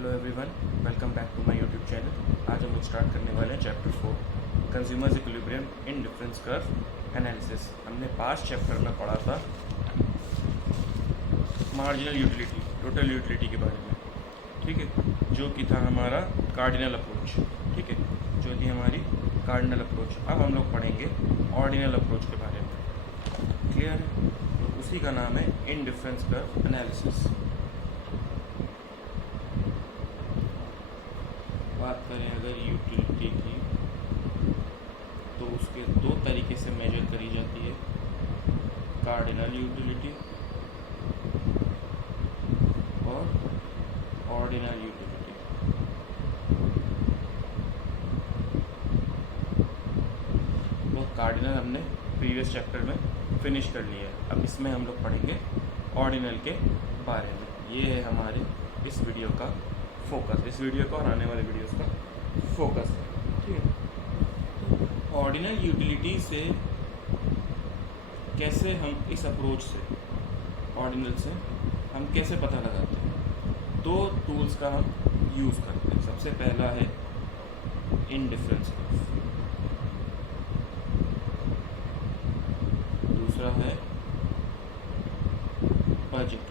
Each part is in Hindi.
Hello everyone, welcome back to my YouTube channel. आज हम स्टार्ट करने वाले हैं chapter 4 consumer's equilibrium indifference curve analysis. हमने पास्ट चैप्टर में पढ़ा था मार्जिनल यूटिलिटी, टोटल यूटिलिटी के बारे में, ठीक है, जो कि था हमारा कार्डिनल अप्रोच, ठीक है, जो थी हमारी कार्डिनल अप्रोच। अब हम लोग पढ़ेंगे ऑर्डिनल अप्रोच के बारे में। क्लियर है? तो उसी का नाम है इन डिफरेंस कर्व एनालिसिस। बात करें अगर यूटिलिटी की, तो उसके दो तरीके से मेजर करी जाती है, कार्डिनल यूटिलिटी और ऑर्डिनल यूटिलिटी। तो कार्डिनल हमने प्रीवियस चैप्टर में फिनिश कर लिया है। अब इसमें हम लोग पढ़ेंगे ऑर्डिनल के बारे में। ये है हमारे इस वीडियो का फोकस, इस वीडियो का और आने वाले वीडियोस का फोकस है, ठीक है। ऑर्डिनल यूटिलिटी से कैसे हम इस अप्रोच से, ऑर्डिनल से हम कैसे पता लगाते हैं? दो टूल्स का हम यूज़ करते हैं। सबसे पहला है इन डिफरेंस कर्व, दूसरा है बजट,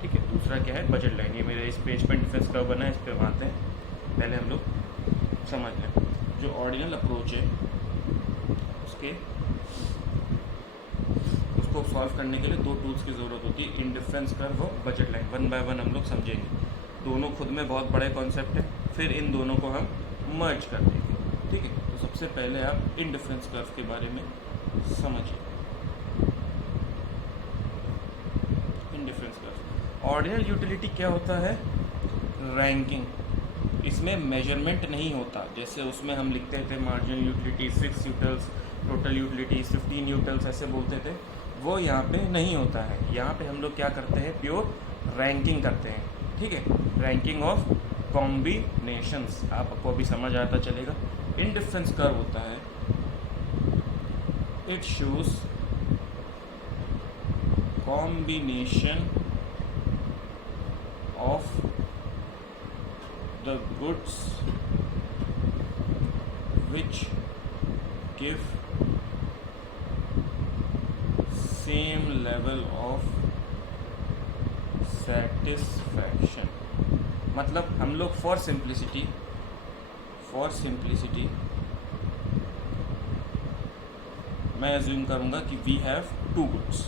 ठीक है। दूसरा क्या है? Budget line. ये मेरे इस पेज पर डिफरेंस कर्व बना है, इस पर आते हैं। पहले हम लोग समझ लें जो ऑर्डिनल अप्रोच है, उसको सॉल्व करने के लिए दो टूल्स की ज़रूरत होती है, इन डिफरेंस कर्व और budget line. One by one हम लोग समझेंगे। दोनों खुद में बहुत बड़े कॉन्सेप्ट है, फिर इन दोनों को हम मर्ज कर देंगे, ठीक है। तो सबसे पहले आप इन डिफरेंस कर्व के बारे में समझिए। In difference curve ordinal utility क्या होता है? रैंकिंग। इसमें मेजरमेंट नहीं होता। जैसे उसमें हम लिखते थे marginal utility 6 utils, total utility 15 utils, ऐसे बोलते थे। वो यहाँ पे नहीं होता है। यहाँ पे हम लोग क्या करते हैं? प्योर रैंकिंग करते हैं, ठीक है। रैंकिंग ऑफ कॉम्बिनेशंस, आपको अभी समझ आता चलेगा। इन डिफरेंस कर्व होता है, it shows combination of the goods which give same level of satisfaction। मतलब हम लोग फॉर सिंप्लिसिटी मैं अज्यूम करूंगा कि वी हैव टू गुड्स।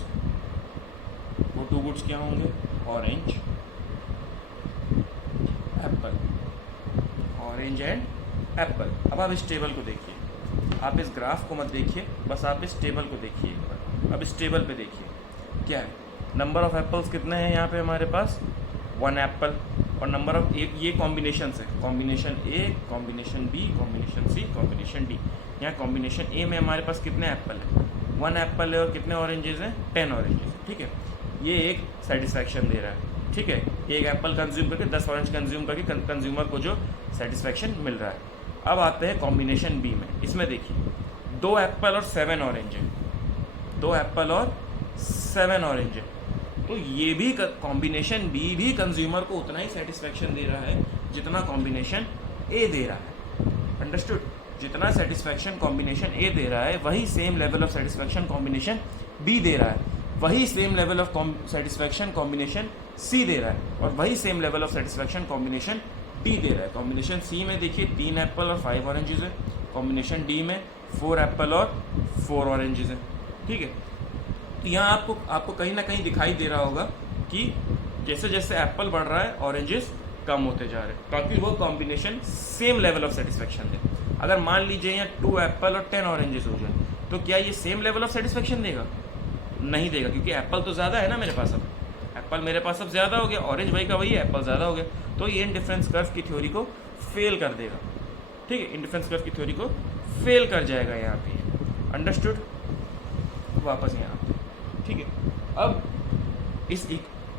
वो टू गुड्स क्या होंगे? Orange, Apple, orange and Apple. अब आप इस टेबल को देखिए, आप इस ग्राफ को मत देखिए, बस आप इस टेबल को देखिए एक बार। अब इस टेबल पे देखिए क्या है। नंबर ऑफ एप्पल्स कितने हैं यहाँ पे हमारे पास? 1 एप्पल। और नंबर ऑफ ये कॉम्बिनेशन है, कॉम्बिनेशन ए, कॉम्बिनेशन बी, कॉम्बिनेशन सी, कॉम्बिनेशन डी। यहाँ कॉम्बिनेशन ए में हमारे पास कितने एप्पल हैं? 1 एप्पल है। और कितने ऑरेंजेस हैं? 10 ऑरेंजेस, ठीक है। ये एक सेटिस्फैक्शन दे रहा है, ठीक है। एक एप्पल कंज्यूम करके 10 ऑरेंज कंज्यूम करके कंज्यूमर को जो सेटिस्फैक्शन मिल रहा है। अब आते हैं कॉम्बिनेशन बी में। इसमें देखिए 2 एप्पल और 7 ऑरेंज है, 2 एप्पल और 7 ऑरेंज है। तो ये भी कॉम्बिनेशन बी भी कंज्यूमर को उतना ही सेटिस्फैक्शन दे रहा है जितना कॉम्बिनेशन ए दे रहा है। अंडरस्टूड? जितना सेटिस्फैक्शन कॉम्बिनेशन ए दे रहा है, वही same level of satisfaction combination B दे रहा है, वही same level of satisfaction combination C दे रहा है, और वही same level of satisfaction combination D दे रहा है। कॉम्बिनेशन सी में देखिए 3 एप्पल और 5 ऑरेंजेस है। कॉम्बिनेशन डी में 4 एप्पल और 4 ऑरेंजेस है, ठीक है। तो यहाँ आपको कहीं ना कहीं दिखाई दे रहा होगा कि जैसे जैसे एप्पल बढ़ रहा है, ऑरेंजेस कम होते जा रहे हैं, ताकि वो combination same level of satisfaction दे। अगर मान लीजिए यहाँ 2 एप्पल और 10 ऑरेंजेस हो जाए, तो क्या ये सेम लेवल ऑफ सेटिस्फैक्शन देगा? नहीं देगा, क्योंकि एप्पल तो ज़्यादा है ना मेरे पास। अब एप्पल मेरे पास अब ज़्यादा हो गया, ऑरेंज वही का वही है, एप्पल ज़्यादा हो गया, तो ये इन डिफरेंस कर्व की थ्योरी को फेल कर देगा, ठीक है। इन डिफरेंस कर्व की थ्योरी को फेल कर जाएगा यहाँ पे। अंडरस्टूड? वापस यहाँ, ठीक है। अब इस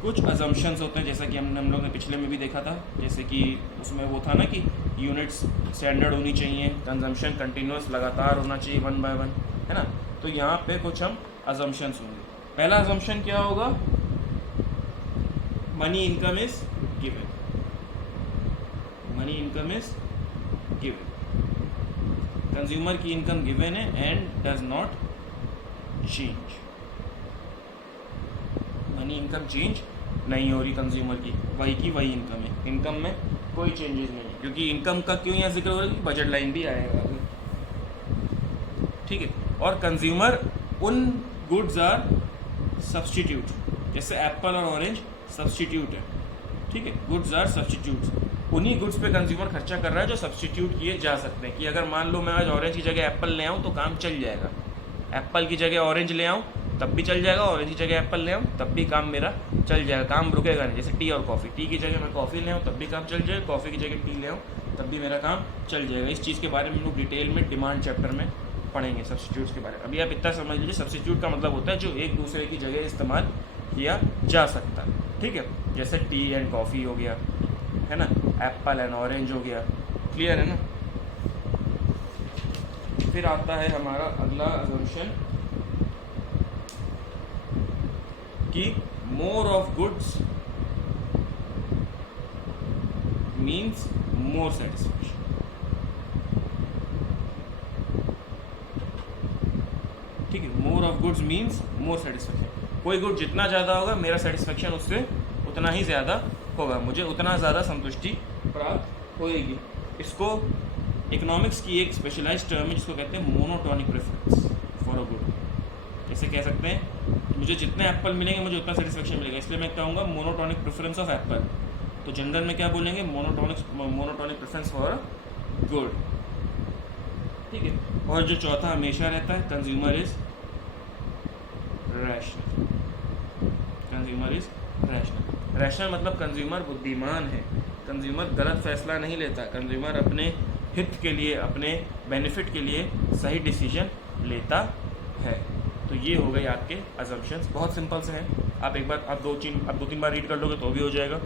कुछ अजम्पशंस होते हैं, जैसा कि हम लोग ने पिछले में भी देखा था। जैसे कि उसमें वो था ना कि यूनिट्स स्टैंडर्ड होनी चाहिए, कंजम्पशन कंटिन्यूस लगातार होना चाहिए 1 बाय 1, है ना। तो यहाँ पे कुछ हम अजम्पशंस होंगे। पहला अजम्पशन क्या होगा? Money income is given, money income is given, consumer की इनकम गिवन है and does not change, money income change नहीं हो रही कंज्यूमर की वही इनकम है, इनकम में कोई चेंजेस नहीं है, क्योंकि इनकम का क्यों यहाँ जिक्र हो रहा है, बजट लाइन भी आएगा, ठीक है। और कंज्यूमर उन गुड्स आर सब्सटीट्यूट, जैसे एप्पल और ऑरेंज सब्सटीट्यूट है, ठीक है, गुड्स आर सब्सटीट्यूट्स, उन्हीं गुड्स पे कंज्यूमर खर्चा कर रहा है जो सब्सटीट्यूट किए जा सकते हैं, कि अगर मान लो मैं आज ऑरेंज की जगह एप्पल ले आऊँ तो काम चल जाएगा, एप्पल की जगह ऑरेंज ले आऊँ तब भी चल जाएगा, ऑरेंज की जगह एप्पल ले आऊँ तब भी काम मेरा चल जाएगा, काम रुकेगा नहीं। जैसे टी और कॉफ़ी, टी की जगह मैं कॉफ़ी ले आऊँ तब भी काम चल जाएगा, कॉफ़ी की जगह टी ले आऊँ तब भी मेरा काम चल जाएगा। इस चीज़ के बारे में हम लोग डिटेल में डिमांड चैप्टर में पढ़ेंगे, सब्सटीट्यूट्स के बारे में। अभी आप इतना समझ लीजिए, सब्सटीट्यूट का मतलब होता है जो एक दूसरे की जगह इस्तेमाल किया जा सकता है, ठीक है, जैसे टी एंड कॉफ़ी हो गया, है ना, एप्पल एंड ऑरेंज हो गया, क्लियर है ना। फिर आता है हमारा अगला अजम्पशन कि more of goods means more satisfaction, ठीक है, more of goods means more satisfaction, कोई गुड जितना ज़्यादा होगा मेरा सेटिस्फैक्शन उससे उतना ही ज़्यादा होगा, मुझे उतना ज़्यादा संतुष्टि प्राप्त होएगी। इसको इकोनॉमिक्स की एक स्पेशलाइज्ड टर्म है जिसको कहते हैं monotonic preference for a good. कैसे कह सकते हैं, मुझे जितने एप्पल मिलेंगे मुझे उतना सेटिस्फैक्शन मिलेगा, इसलिए मैं कहूँगा मोनोटोनिक प्रेफरेंस ऑफ एप्पल। तो जनरल में क्या बोलेंगे, मोनोटोनिक प्रेफरेंस फॉर गुड, ठीक है। और जो चौथा हमेशा रहता है, consumer is rational, consumer is rational, rational मतलब कंज्यूमर बुद्धिमान है, कंज्यूमर गलत फैसला नहीं लेता, कंज्यूमर अपने हित के लिए, अपने बेनिफिट के लिए सही डिसीजन लेता है। तो ये हो गई आपके अजम्पशंस, बहुत सिंपल से हैं, आप एक बार आप दो तीन बार रीड कर लोगे तो भी हो जाएगा।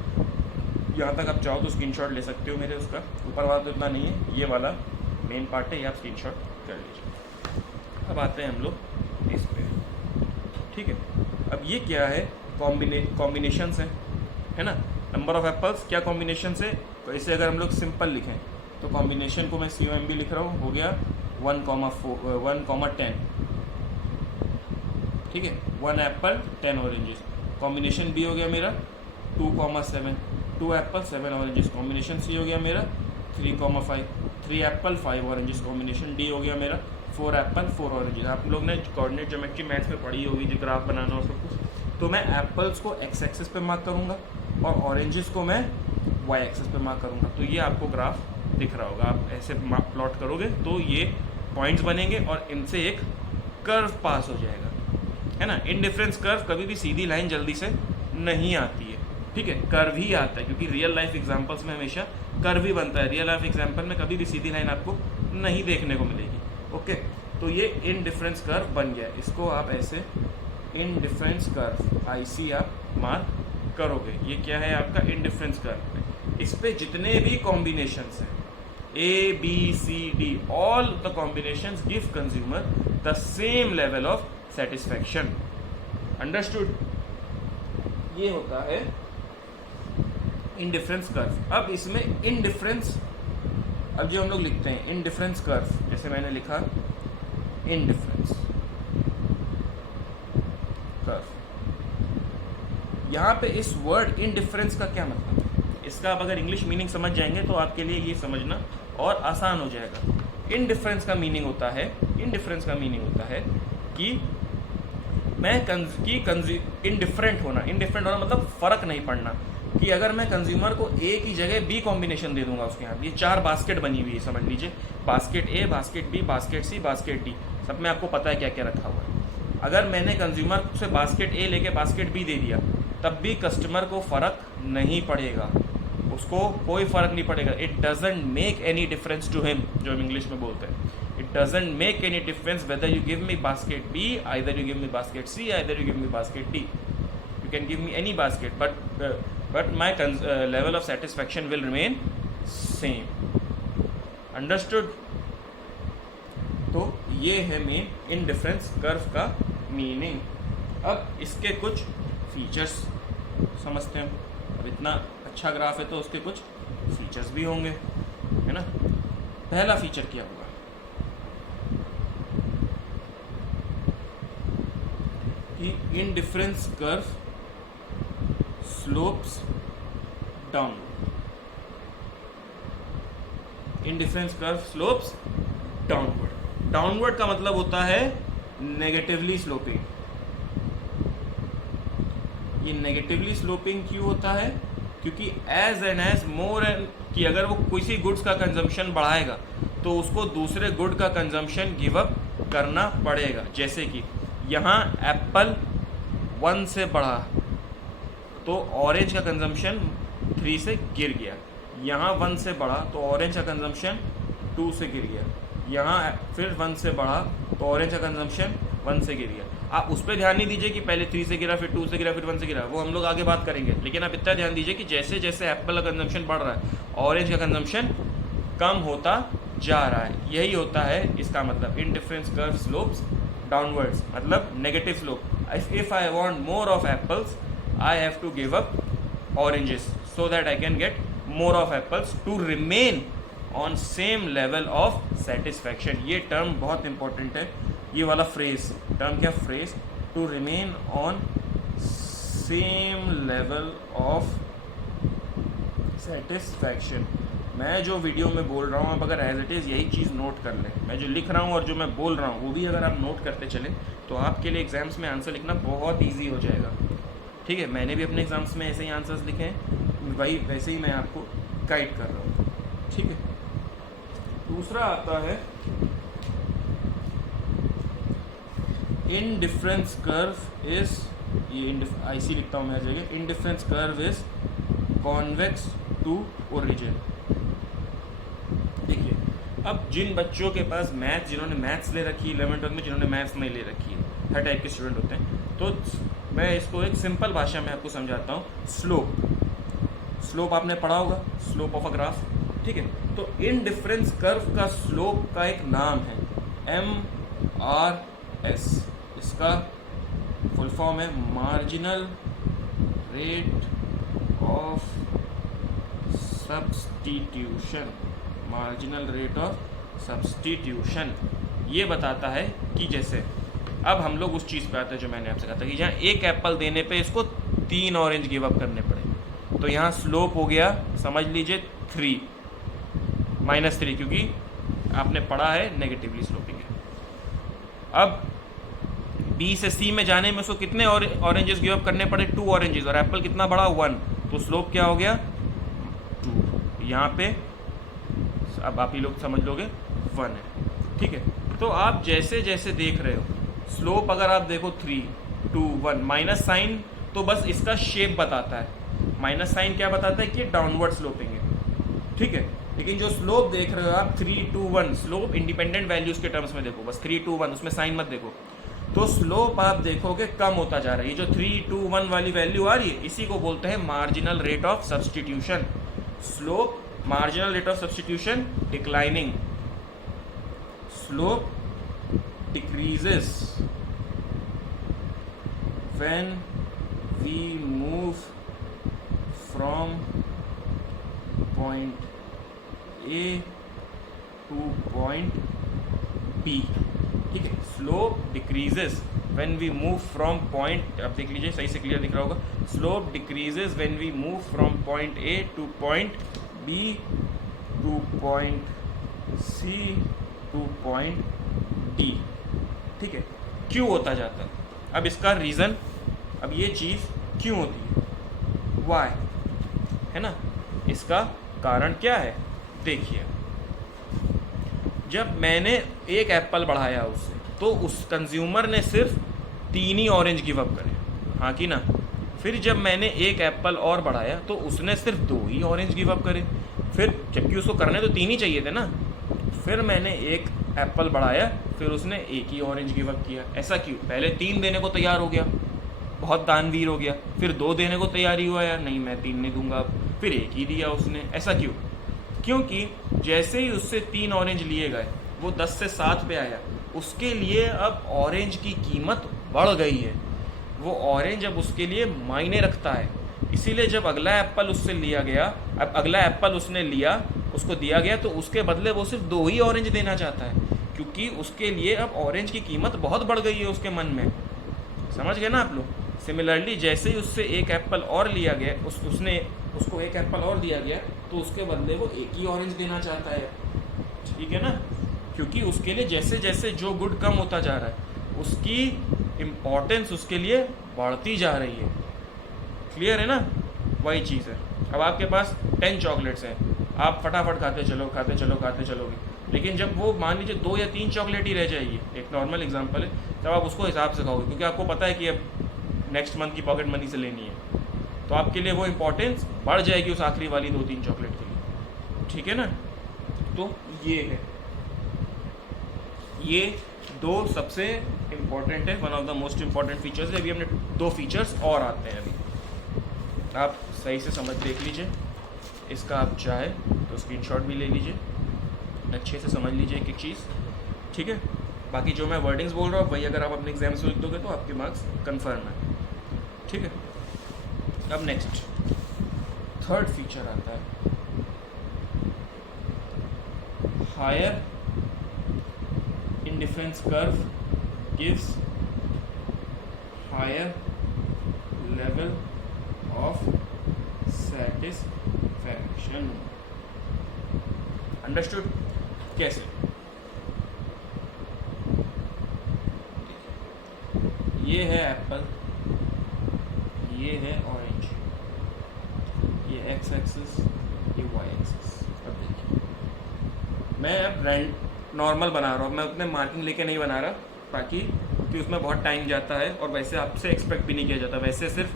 यहाँ तक आप चाहो तो स्क्रीनशॉट ले सकते हो मेरे, उसका ऊपर वाला तो इतना नहीं है, ये वाला मेन पार्ट है, ये आप स्क्रीनशॉट कर लीजिए। अब आते हैं हम लोग इस पे, ठीक है। अब ये क्या है, कॉम्बिनेशंस है ना, नंबर ऑफ एप्पल्स क्या कॉम्बिनेशन है। तो इसे अगर हम लोग सिंपल लिखें तो कॉम्बिनेशन को मैं COMB लिख रहा हूँ, हो गया 1,10, ठीक है, 1 एप्पल 10 ऑरेंजेस, कॉम्बिनेशन B हो गया मेरा 2,7, 2 एप्पल 7 ऑरेंजेस, कॉम्बिनेशन C हो गया मेरा 3,5, 3 एप्पल 5 ऑरेंजेस, कॉम्बिनेशन D हो गया मेरा 4 एप्पल 4 ऑरेंजेस। आप लोग ने कोऑर्डिनेट ज्योमेट्री मैथ्स में पढ़ी होगी, जो ग्राफ बनाना और सब कुछ। तो मैं एप्पल्स को x एक्सिस पे मार्क करूँगा और ऑरेंजेस को मैं y एक्सिस पे मार्क करूँगा, तो ये आपको ग्राफ दिख रहा होगा। आप ऐसे प्लॉट करोगे तो ये पॉइंट्स बनेंगे और इनसे एक कर्व पास हो जाएगा, है ना। इनडिफरेंस कर्व कभी भी सीधी लाइन जल्दी से नहीं आती है, ठीक है, कर्व ही आता है, क्योंकि रियल लाइफ एग्जांपल्स में हमेशा कर्व ही बनता है, रियल लाइफ एग्जांपल में कभी भी सीधी लाइन आपको नहीं देखने को मिलेगी। ओके, तो ये इनडिफरेंस कर्व बन गया, इसको आप ऐसे इनडिफरेंस कर्व IC आप मार्क करोगे। ये क्या है आपका इनडिफरेंस कर्व, इस पे जितने भी कॉम्बिनेशंस हैं A B C D, all the combinations give consumer the same level of satisfaction. Understood? ये होता है इंडिफरेंस कर्व। अब इसमें इंडिफरेंस, अब जो हम लोग लिखते हैं इंडिफरेंस कर्व, जैसे मैंने लिखा इंडिफरेंस कर्व, यहाँ पे इस वर्ड इंडिफरेंस का क्या मतलब है, इसका आप अगर इंग्लिश मीनिंग समझ जाएंगे तो आपके लिए ये समझना और आसान हो जाएगा। इंडिफरेंस का मीनिंग होता है, इंडिफरेंस का मीनिंग होता है कि इंडिफरेंट होना मतलब फ़र्क नहीं पड़ना, कि अगर मैं कंज्यूमर को A की जगह B कॉम्बिनेशन दे दूंगा उसके यहाँ, ये 4 बास्केट बनी हुई है समझ लीजिए, basket A, basket B, basket C, basket D, सब में आपको पता है क्या क्या रखा हुआ है। अगर मैंने कंज्यूमर से बास्केट A लेके बास्केट B दे दिया तब भी कस्टमर को फ़र्क नहीं पड़ेगा, उसको कोई फ़र्क नहीं पड़ेगा। It doesn't make any difference to him, जो हम इंग्लिश में बोलते हैं, it doesn't make any difference whether you give me basket B, either you give me basket C, either you give me basket D, you can give me any basket, but my level of satisfaction will remain same. Understood? तो ये है मेन इंडिफरेंस कर्व का मीनिंग। अब इसके कुछ फीचर्स समझते हैं। अब इतना अच्छा ग्राफ है तो उसके कुछ फीचर्स फीचर्स भी होंगे, है ना। पहला फीचर क्या होगा कि indifference curve slopes downward, indifference curve slopes downward. Downward का मतलब होता है नेगेटिवली स्लोपिंग। ये नेगेटिवली स्लोपिंग क्यों होता है? क्योंकि as and as more and कि अगर वो किसी गुड्स का कंजम्पशन बढ़ाएगा तो उसको दूसरे गुड का कंजम्पशन गिव अप करना पड़ेगा। जैसे कि यहाँ एप्पल 1 से बढ़ा तो ऑरेंज का कंजम्पशन 3 से गिर गया, यहाँ 1 से बढ़ा तो ऑरेंज का कंजम्पशन 2 से गिर गया, यहाँ फिर 1 से बढ़ा तो ऑरेंज का कंजम्पशन 1 से गिर गया। आप उस पर ध्यान नहीं दीजिए कि पहले 3 से गिरा, फिर 2 से गिरा, फिर 1 से गिरा, वो हम लोग आगे बात करेंगे। लेकिन आप इतना ध्यान दीजिए कि जैसे जैसे एप्पल का कंजम्पशन बढ़ रहा है ऑरेंज का कंजम्पशन कम होता जा रहा है। यही होता है इसका मतलब इंडिफरेंस कर्व स्लोप्स डाउनवर्ड्स, मतलब negative slope. If I want more of apples I have to give up oranges so that I can get more of apples to remain on same level of satisfaction. ये टर्म बहुत इंपॉर्टेंट है, ये वाला फ्रेज, टर्म क्या phrase, to remain on same level of satisfaction. मैं जो वीडियो में बोल रहा हूँ आप अगर एज इट इज़ यही चीज़ नोट कर लें, मैं जो लिख रहा हूँ और जो मैं बोल रहा हूँ वो भी अगर आप नोट करते चलें तो आपके लिए एग्जाम्स में आंसर लिखना बहुत ईजी हो जाएगा। ठीक है, मैंने भी अपने एग्जाम्स में ऐसे ही आंसर्स लिखे हैं, वही वैसे ही मैं आपको गाइड कर रहा हूँ। ठीक है, दूसरा आता है इंडिफरेंस कर्व इज, ये IC लिखता हूँ मैं हर जगह, indifference curve is convex to origin. देखिए, अब जिन बच्चों के पास मैथ्स, जिन्होंने मैथ्स ले रखी है 11th में, जिन्होंने मैथ्स नहीं ले रखी है, हर टाइप के स्टूडेंट होते हैं, तो मैं इसको एक सिंपल भाषा में आपको समझाता हूँ। स्लोप आपने पढ़ा होगा, स्लोप ऑफ अ ग्राफ। ठीक है, तो इंडिफरेंस कर्व का स्लोप का एक नाम है MRS। इसका फुल फॉर्म है marginal rate of substitution. Marginal rate of substitution ये बताता है कि जैसे अब हम लोग उस चीज़ पे आते हैं जो मैंने आपसे कहा था कि जहाँ एक एप्पल देने पे इसको 3 ऑरेंज गिव अप करने पड़े, तो यहाँ स्लोप हो गया समझ लीजिए 3 -3, क्योंकि आपने पढ़ा है नेगेटिवली स्लोपिंग है। अब B से C में जाने में उसको कितने ऑरेंजेस गिव अप करने पड़े? 2 ऑरेंजेस, और एप्पल कितना बड़ा 1, तो स्लोप क्या हो गया 2। यहाँ पे अब आप ही लोग समझ लोगे 1 है। ठीक है, तो आप जैसे जैसे देख रहे हो स्लोप अगर आप देखो 3 2 1, माइनस साइन तो बस इसका शेप बताता है। माइनस साइन क्या बताता है कि डाउनवर्ड स्लोपिंग है। ठीक है, लेकिन जो स्लोप देख रहे हो आप 3 2 1, स्लोप इंडिपेंडेंट वैल्यूज के टर्म्स में देखो, बस 3 2 1, उसमें साइन मत देखो, तो स्लोप आप देखोगे कम होता जा रहा है। ये जो 3 2 1 वाली वैल्यू आ रही है इसी को बोलते हैं marginal rate of substitution. Slope marginal rate of substitution declining, slope decreases when we move from point A to point B। ठीक है, slope decreases when we move from point, अब देख लीजिए सही से क्लियर दिख रहा होगा, slope decreases when we move from point A to point B to point C to point D। ठीक है, क्यों होता जाता है? अब इसका रीज़न, अब ये चीज़ क्यों होती है, वाई, है ना, इसका कारण क्या है? देखिए, जब मैंने एक एप्पल बढ़ाया उससे तो उस कंज्यूमर ने सिर्फ 3 ही ऑरेंज गिव अप करे, हाँ कि ना। फिर जब मैंने एक एप्पल और बढ़ाया तो उसने सिर्फ 2 ही ऑरेंज गिव अप करे, फिर जबकि उसको करने तो 3 ही चाहिए थे ना। फिर मैंने एक एप्पल बढ़ाया, फिर उसने 1 ही ऑरेंज गिव अप किया। ऐसा क्यों? पहले 3 देने को तैयार हो गया, बहुत दानवीर हो गया, फिर 2 देने को तैयार ही हुआ, यार नहीं मैं 3 नहीं दूंगा, फिर 1 ही दिया उसने। ऐसा क्यों? क्योंकि जैसे ही उससे 3 ऑरेंज लिए गए वो 10 से 7 पे आया, उसके लिए अब ऑरेंज की कीमत बढ़ गई है, वो ऑरेंज अब उसके लिए मायने रखता है। इसीलिए जब अगला एप्पल उससे लिया गया, अब अगला एप्पल उसने लिया, उसको दिया गया, तो उसके बदले वो सिर्फ 2 ही ऑरेंज देना चाहता है, क्योंकि उसके लिए अब ऑरेंज की कीमत बहुत बढ़ गई है उसके मन में। समझ गए ना आप लोग? सिमिलरली जैसे ही उससे एक एप्पल और लिया गया, उसने उसको एक एप्पल और दिया गया, तो उसके बदले वो एक ही ऑरेंज देना चाहता है। ठीक है ना? क्योंकि उसके लिए जैसे जैसे जो गुड कम होता जा रहा है, उसकी इम्पोर्टेंस उसके लिए बढ़ती जा रही है। क्लियर है ना? वही चीज़ है। अब आपके पास 10 चॉकलेट्स हैं, आप फटाफट खाते चलोगे, लेकिन जब वो मान लीजिए 2 या 3 चॉकलेट ही रह जाएगी, एक नॉर्मल एग्जांपल है, तब आप उसको हिसाब से खाओगे, क्योंकि आपको पता है कि अब नेक्स्ट मंथ की पॉकेट मनी से लेनी है, तो आपके लिए वो इम्पोर्टेंस बढ़ जाएगी उस आखिरी वाली 2-3 चॉकलेट के लिए। ठीक है ना? तो ये है, ये 2 सबसे इम्पॉर्टेंट है, one of the most important features है। अभी हमने 2 फीचर्स और आते हैं, अभी आप सही से समझ देख लीजिए। इसका आप चाहे तो स्क्रीनशॉट भी ले लीजिए, अच्छे से समझ लीजिए एक एक चीज़। ठीक है? बाकी जो मैं वर्डिंग्स बोल रहा हूँ वही अगर आप अपने एग्जाम्स में लिख दोगे तो आपके मार्क्स कन्फर्म है। ठीक है? अब नेक्स्ट थर्ड फीचर आता है, higher indifference curve gives higher level of satisfaction. Understood? कैसे? ये है एप्पल, ये है ऑरेंज, ये एक्स एक्सिस, ये वाई एक्सिस। अब देखिए, मैं अब नॉर्मल बना रहा हूँ, मैं उतने मार्किंग लेके नहीं बना रहा, ताकि क्योंकि उसमें बहुत टाइम जाता है और वैसे आपसे एक्सपेक्ट भी नहीं किया जाता। वैसे सिर्फ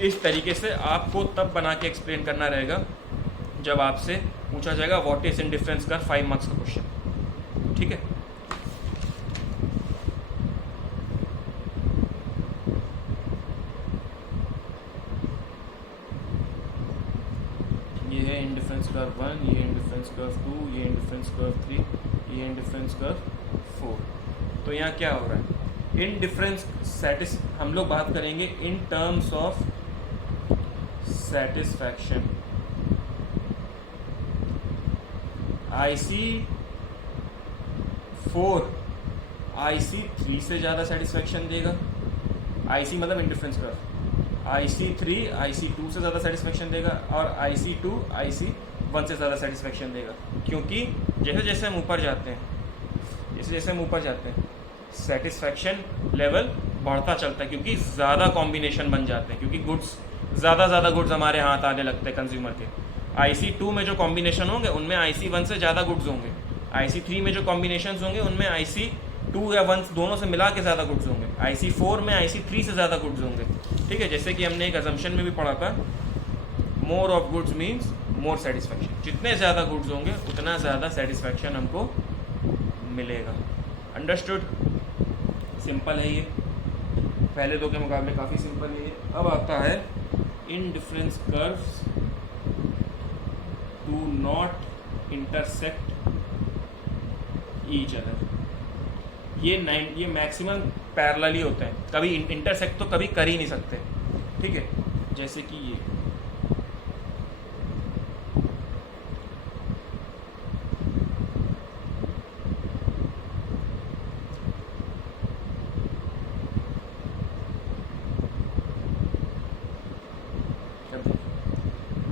इस तरीके से आपको तब बना के एक्सप्लेन करना रहेगा जब आपसे पूछा जाएगा व्हाट इज इंडिफरेंस का 5 मार्क्स का क्वेश्चन। ठीक है? ये है इंडिफरेंस कर्व 1, ये इंडिफरेंस कर्व 2, ये इंडिफरेंस कर्व 3, ये इंडिफरेंस कर्व 4। तो यहाँ क्या हो रहा है? इंडिफरेंस हम लोग बात करेंगे in terms of satisfaction. IC4 IC3 से ज़्यादा सेटिस्फैक्शन देगा। IC मतलब इंडिफरेंस कर्व। IC3 IC2 से ज़्यादा सेटिस्फैक्शन देगा, और IC2 IC1 से ज़्यादा सेटिस्फैक्शन देगा। क्योंकि जैसे जैसे हम ऊपर जाते हैं, सेटिस्फैक्शन लेवल बढ़ता चलता है, क्योंकि ज़्यादा कॉम्बिनेशन बन जाते हैं, क्योंकि गुड्स ज़्यादा गुड्स हमारे हाथ आने लगते हैं कंज्यूमर के। IC2 में जो कॉम्बिनेशन होंगे उनमें IC1 से ज़्यादा गुड्स होंगे, IC3 में जो कॉम्बिनेशन होंगे उनमें IC2 या 1 दोनों से मिला के ज़्यादा गुड्स होंगे, IC4 में IC3 से ज़्यादा गुड्स होंगे। ठीक है? जैसे कि हमने एक अजम्पशन में भी पढ़ा था, more of goods means more satisfaction. जितने ज़्यादा गुड्स होंगे उतना ज़्यादा सेटिस्फैक्शन हमको मिलेगा। अंडरस्टूड? सिंपल है ये, पहले 2 के मुकाबले काफ़ी सिंपल है ये। अब आता है indifference curves do not intersect each other. ये मैक्सिमम पैरेलल ही होते हैं, कभी इंटरसेक्ट तो कभी कर ही नहीं सकते। ठीक है? जैसे कि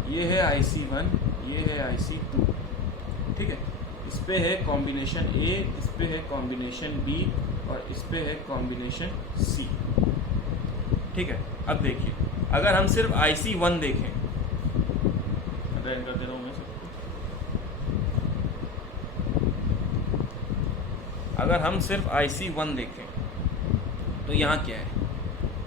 ये है IC1, ये है IC2। ठीक है? इस पे है कॉम्बिनेशन A, इस पे है कॉम्बिनेशन B, और इस पे है कॉम्बिनेशन C। ठीक है? अब देखिए, अगर हम सिर्फ IC1 देखें, अरेंज कर दे रहा हूँ मैं अगर हम सिर्फ IC1 देखें तो यहाँ क्या है?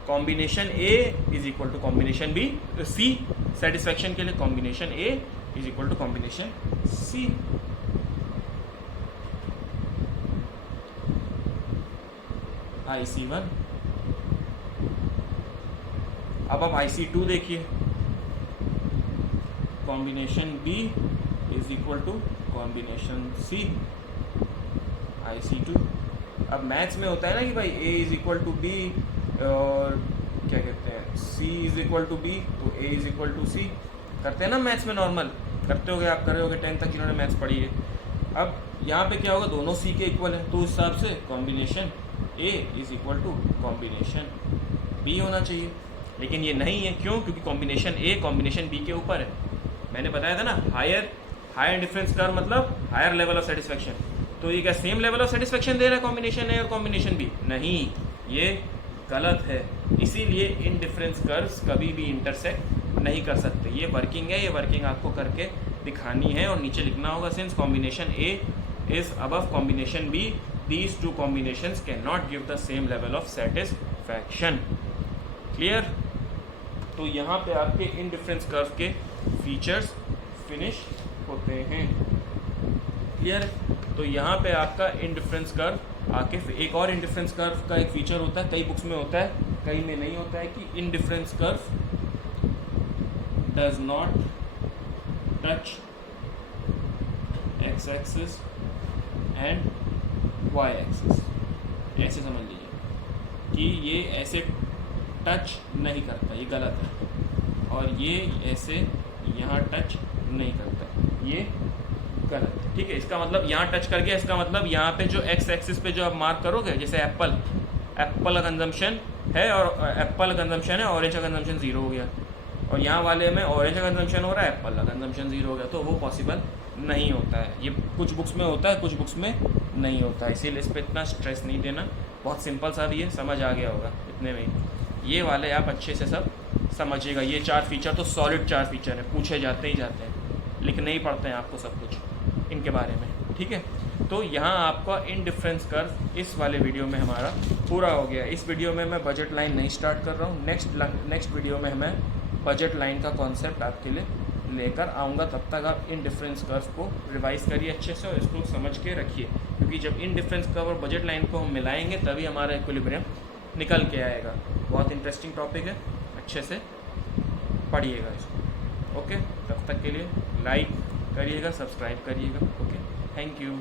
Combination A is equal to combination B, C satisfaction के लिए combination A is equal to combination C। IC1। अब आप IC2 देखिए, combination B is equal to combination C। IC2। अब मैथ्स में होता है ना कि भाई A is equal to B और क्या कहते हैं, C is equal to B तो A is equal to C, करते हैं ना मैथ्स में, नॉर्मल करते होगे, आप कर रहे होगे 10th तक जिन्होंने मैथ्स पढ़ी है। अब यहाँ पे क्या होगा, दोनों C के इक्वल है, तो उस हिसाब से combination A is equal to combination B होना चाहिए। लेकिन ये नहीं है, क्यों? क्योंकि कॉम्बिनेशन A कॉम्बिनेशन B के ऊपर है। मैंने बताया था ना, हायर डिफरेंस कर्व मतलब हायर लेवल ऑफ सेटिस्फेक्शन। तो ये क्या सेम लेवल ऑफ सेटिस्फेक्शन दे रहा है कॉम्बिनेशन A और कॉम्बिनेशन B? नहीं, ये गलत है। इसीलिए इन डिफरेंस कर्व्स कभी भी इंटरसेक्ट नहीं कर सकते। ये वर्किंग है, ये वर्किंग आपको करके दिखानी है और नीचे लिखना होगा, since combination A is above combination B, these two combinations can not give the same level of satisfaction. Clear? तो यहाँ पे आपके इन डिफरेंस कर्व के फीचर्स फिनिश होते हैं। क्लियर? तो यहाँ पे आपका इन डिफरेंस कर्व आके एक और इन डिफरेंस कर्व का एक फीचर होता है, कई बुक्स में होता है, कई में नहीं होता है, कि indifference curve does not touch X axis and Y axis. ऐसे समझ लीजिए कि ये ऐसे टच नहीं करता, ये गलत है, और ये ऐसे यहाँ टच नहीं करता, ये गलत है। ठीक है, इसका मतलब यहाँ टच कर गया, इसका मतलब यहाँ पे जो एक्स एक्सिस पे जो आप मार्क करोगे, जैसे एप्पल का कंजम्पशन है और एप्पल कंजम्पशन है, ऑरेंज का कंजम्पशन 0 हो गया, और यहाँ वाले में ऑरेंज का कंजम्पशन हो रहा है, एप्पल का कंजम्पशन 0 हो गया, तो वो पॉसिबल नहीं होता है। ये कुछ बुक्स में होता है, कुछ बुक्स में नहीं होता है, इसीलिए इस पर इतना स्ट्रेस नहीं देना। बहुत सिंपल सा भी है, समझ आ गया होगा इतने में ही। ये वाले आप अच्छे से सब समझिएगा। ये 4 फीचर तो सॉलिड 4 फीचर हैं, पूछे जाते ही जाते हैं, लिखने ही पड़ते हैं आपको सब कुछ इनके बारे में। ठीक है, तो यहाँ आपका इन डिफरेंस कर्व इस वाले वीडियो में हमारा पूरा हो गया। इस वीडियो में मैं बजट लाइन नहीं स्टार्ट कर रहा हूँ, नेक्स्ट वीडियो में मैं बजट लाइन का कॉन्सेप्ट आपके लिए लेकर आऊँगा। तब तक आप इन डिफरेंस कर्व को रिवाइज करिए अच्छे से और इसको समझ के रखिए, क्योंकि जब इन डिफरेंस कर्व और बजट लाइन को हम मिलाएंगे तभी हमारा इक्विलिब्रियम निकल के आएगा। बहुत इंटरेस्टिंग टॉपिक है, अच्छे से पढ़िएगा इसको। ओके, तब तक के लिए लाइक करिएगा, सब्सक्राइब करिएगा। Okay, thank you.